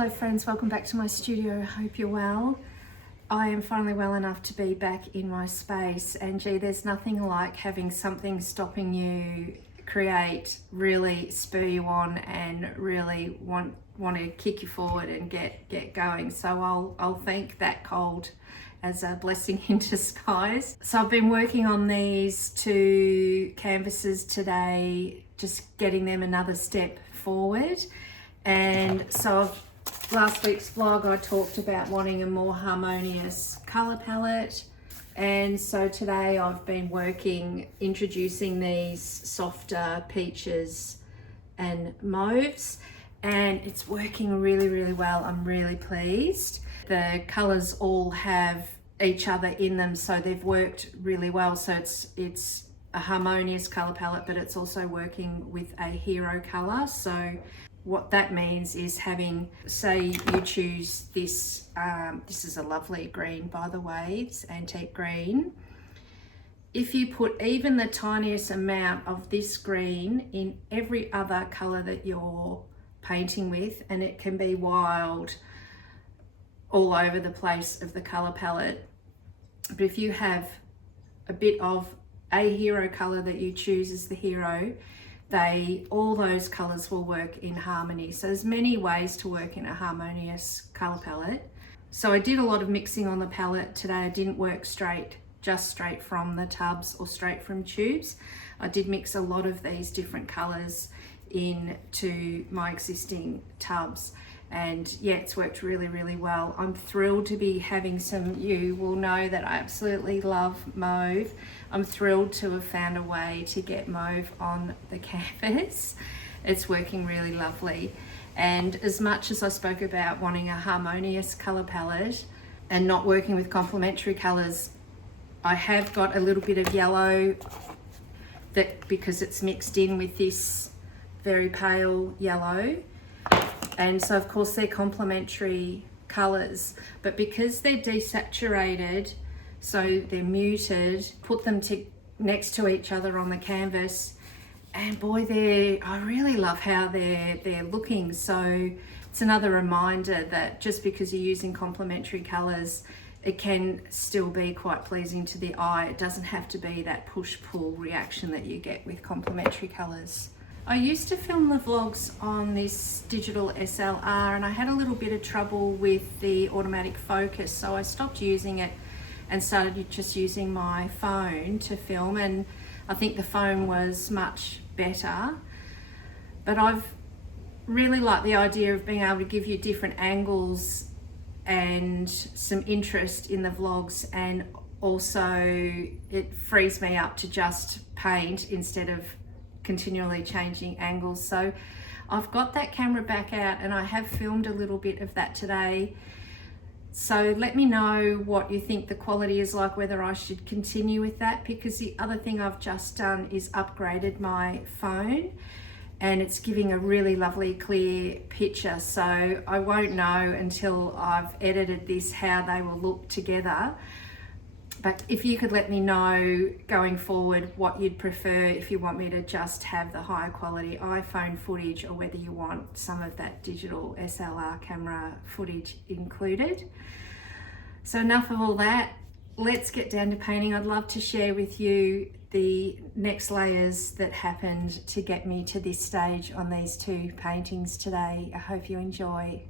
Hello friends, welcome back to my studio. Hope you're well. I am finally well enough to be back in my space, and gee, there's nothing like having something stopping you create, really spur you on and really want to kick you forward and get going. So I'll thank that cold as a blessing in disguise. So I've been working on these two canvases today, just getting them another step forward. And so last week's vlog I talked about wanting a more harmonious color palette, and so today I've been working introducing these softer peaches and mauves, and it's working really well. I'm really pleased. The colors all have each other in them, so they've worked really well. So it's a harmonious color palette, but it's also working with a hero color. So what that means is having, say you choose this, this is a lovely green by the way, it's antique green. If you put even the tiniest amount of this green in every other color that you're painting with, and it can be wild all over the place of the color palette, but if you have a bit of a hero color that you choose as the hero, all those colors will work in harmony. So there's many ways to work in a harmonious color palette. So I did a lot of mixing on the palette today. I didn't work just straight from the tubs or straight from tubes. I did mix a lot of these different colors into my existing tubs, and yeah, it's worked really well. I'm thrilled to be having some, you will know that I absolutely love mauve. I'm thrilled to have found a way to get mauve on the canvas. It's working really lovely. And as much as I spoke about wanting a harmonious color palette and not working with complementary colors, I have got a little bit of yellow that, because it's mixed in with this very pale yellow. And so of course they're complementary colors, but because they're desaturated, so they're muted, put them next to each other on the canvas, and boy, I really love how they're looking. So it's another reminder that just because you're using complementary colors, it can still be quite pleasing to the eye. It doesn't have to be that push-pull reaction that you get with complementary colors. I used to film the vlogs on this digital SLR, and I had a little bit of trouble with the automatic focus, so I stopped using it and started just using my phone to film, and I think the phone was much better. But I've really liked the idea of being able to give you different angles and some interest in the vlogs, and also it frees me up to just paint instead of continually changing angles. So I've got that camera back out, and I have filmed a little bit of that today. So let me know what you think the quality is like, whether I should continue with that, because the other thing I've just done is upgraded my phone, and it's giving a really lovely clear picture. So I won't know until I've edited this how they will look together. But if you could let me know going forward what you'd prefer, if you want me to just have the higher quality iPhone footage, or whether you want some of that digital SLR camera footage included. So enough of all that, let's get down to painting. I'd love to share with you the next layers that happened to get me to this stage on these two paintings today. I hope you enjoy.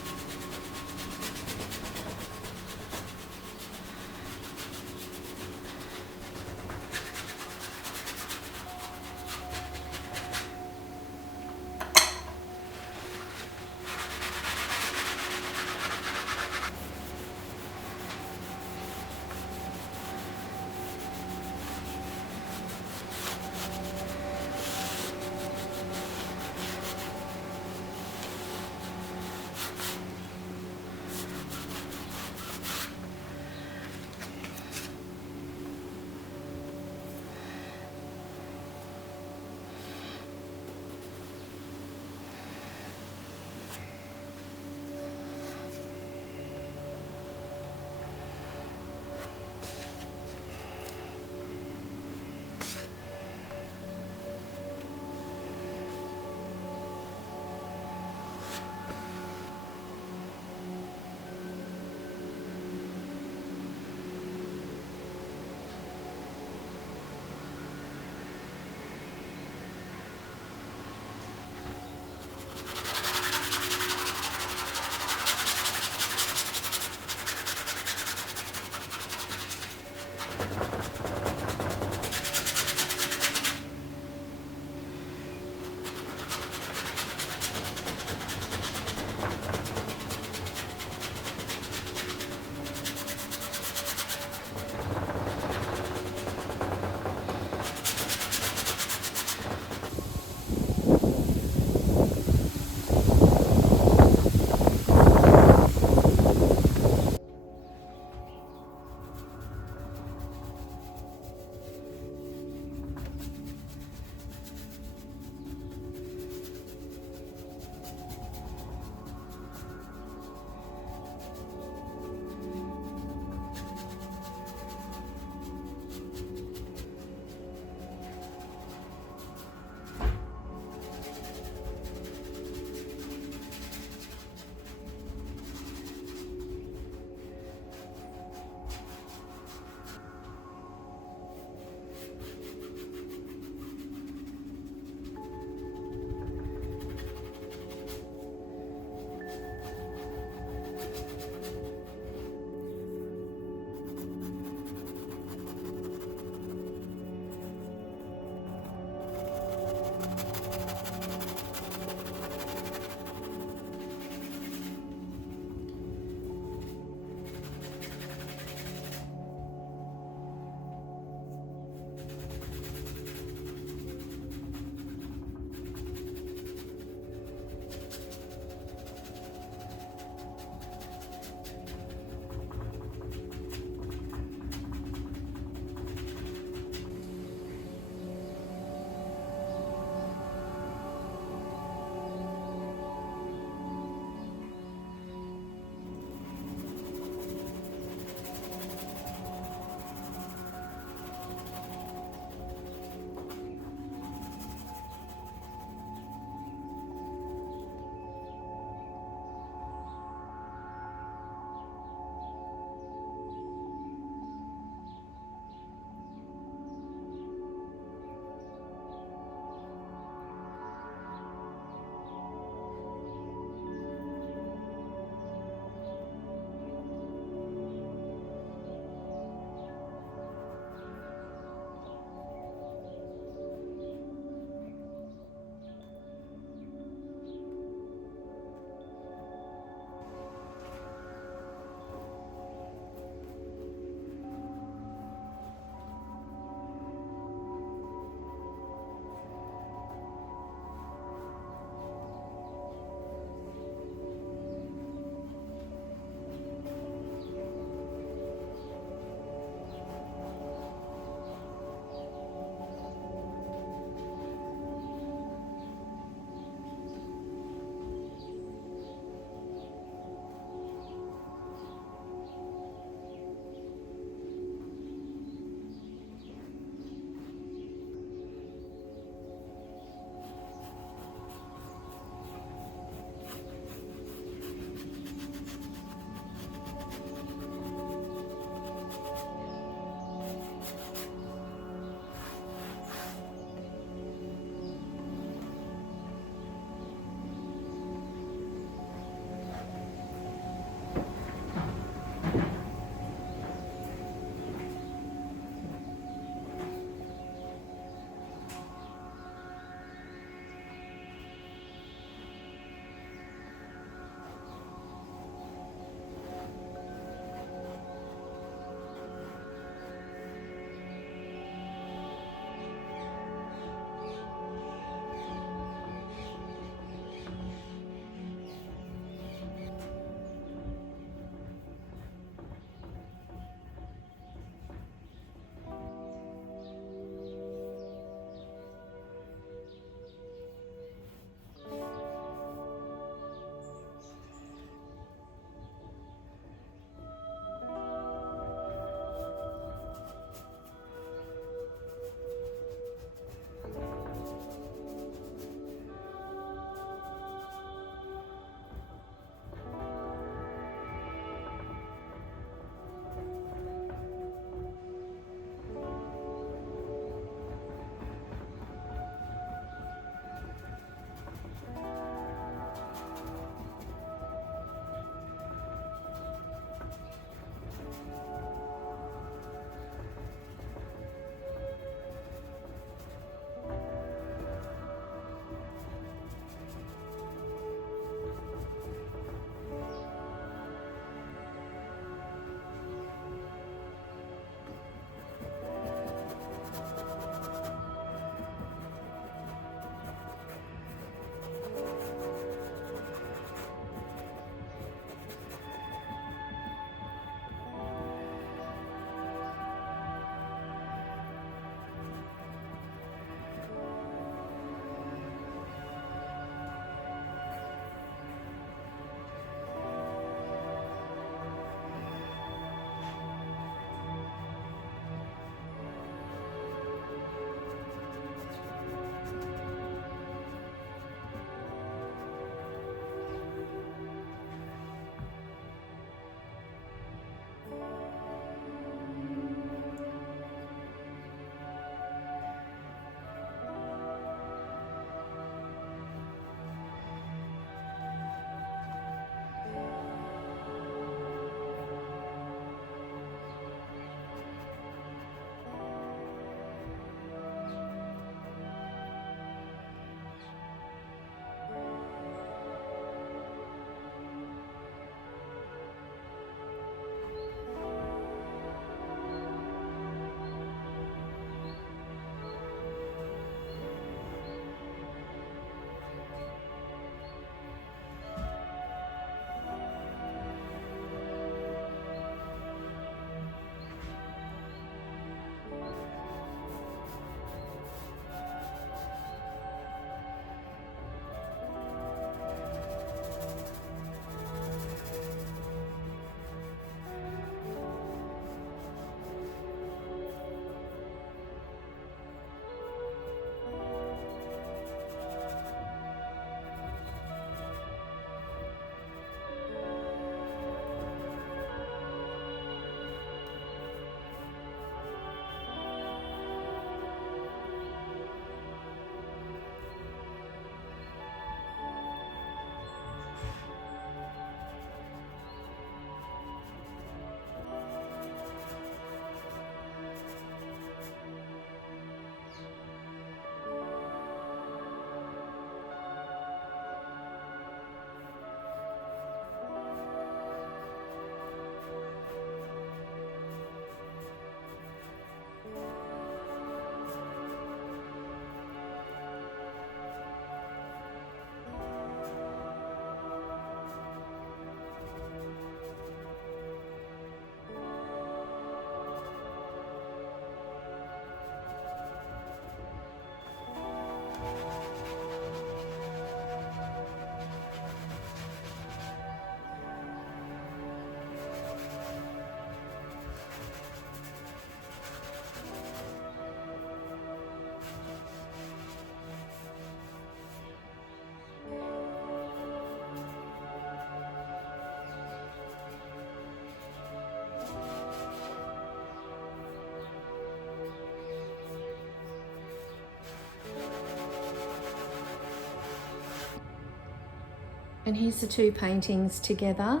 And here's the two paintings together.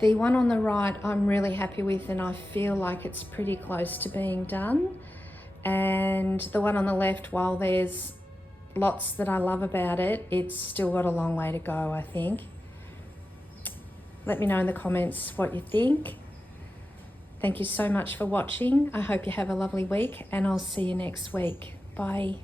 The one on the right I'm really happy with, and I feel like it's pretty close to being done. And the one on the left, while there's lots that I love about it, it's still got a long way to go, I think. Let me know in the comments what you think. Thank you so much for watching. I hope you have a lovely week, and I'll see you next week. Bye.